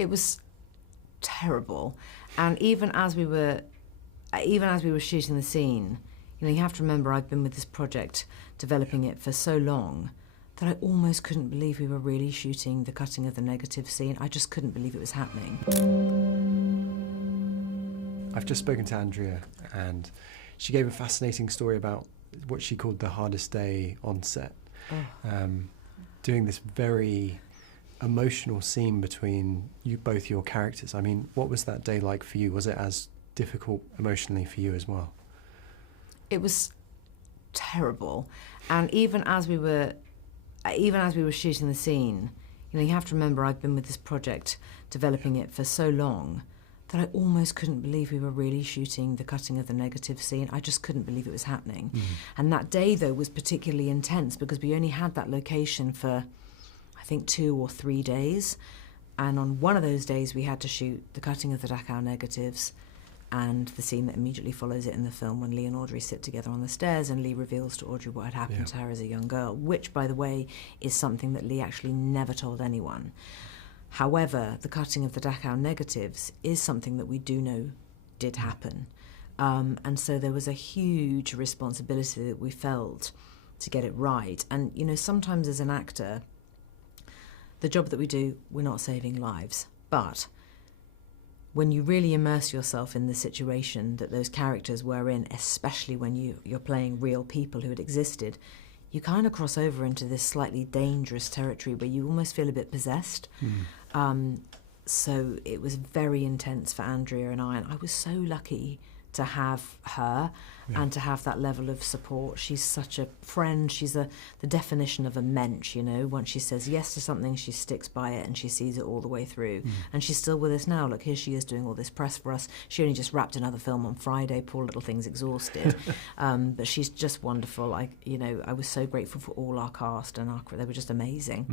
It was terrible, and even as we were shooting the scene, you know, you have to remember I've been with this project, developing it for so long, that I almost couldn't believe we were really shooting the cutting of the negative scene. I just couldn't believe it was happening. I've just spoken to Andrea, and she gave a fascinating story about what she called the hardest day on set. Doing this very emotional scene between both your characters. I mean, what was that day like for you? Was it as difficult emotionally for you as well? It was terrible, and even as we were shooting the scene, you know, you have to remember I've been with this project, developing it for so long, that I almost couldn't believe we were really shooting the cutting of the negative scene. I just couldn't believe it was happening. And that day, though, was particularly intense because we only had that location for, I think, 2 or 3 days. And on one of those days, we had to shoot the cutting of the Dachau negatives and the scene that immediately follows it in the film when Lee and Audrey sit together on the stairs and Lee reveals to Audrey what had happened to her as a young girl, which, by the way, is something that Lee actually never told anyone. However, the cutting of the Dachau negatives is something that we do know did happen. And so there was a huge responsibility that we felt to get it right. And, you know, sometimes as an actor, the job that we do, we're not saving lives. But when you really immerse yourself in the situation that those characters were in, especially when you're playing real people who had existed, you kind of cross over into this slightly dangerous territory where you almost feel a bit possessed. So it was very intense for Andrea and I was so lucky to have her and to have that level of support. She's such a friend. She's the definition of a mensch, you know. Once she says yes to something, she sticks by it and she sees it all the way through. And she's still with us now. Look, here she is doing all this press for us. She only just wrapped another film on Friday. Poor little thing's exhausted. But she's just wonderful. I was so grateful for all our cast and our crew. They were just amazing.